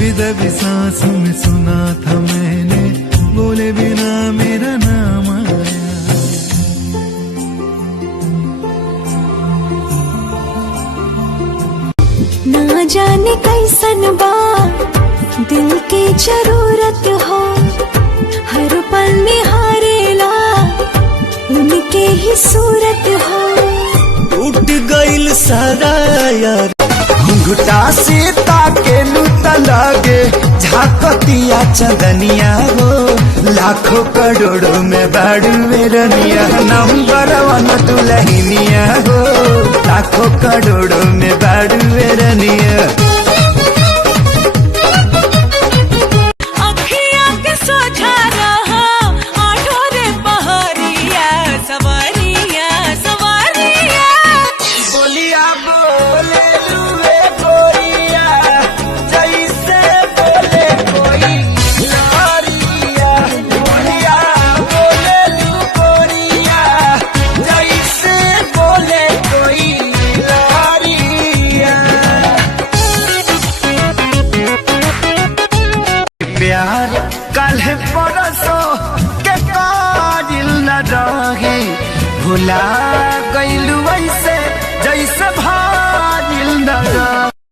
दबी दबी सांसों में सुना था मैंने, बोले बिना मेरा नाम आया। ना जाने कैसन बा दिल की जरूरत हो, हर पल निहारेला उनके ही सूरत हो। उठ गईल सारा यार घुंघटा से ताके लुटा लागे, झाकतिया चंदनिया हो, लाखों करोड़ों में बाड़ू मेरनिया, नंबर वन दुल्हनिया हो, लाखों करोड़ों में बाड़ू मेरनिया। प्यार कल परसों के काजिल न रहे, भुला गइल वैसे जैसे भाजिल न रहे।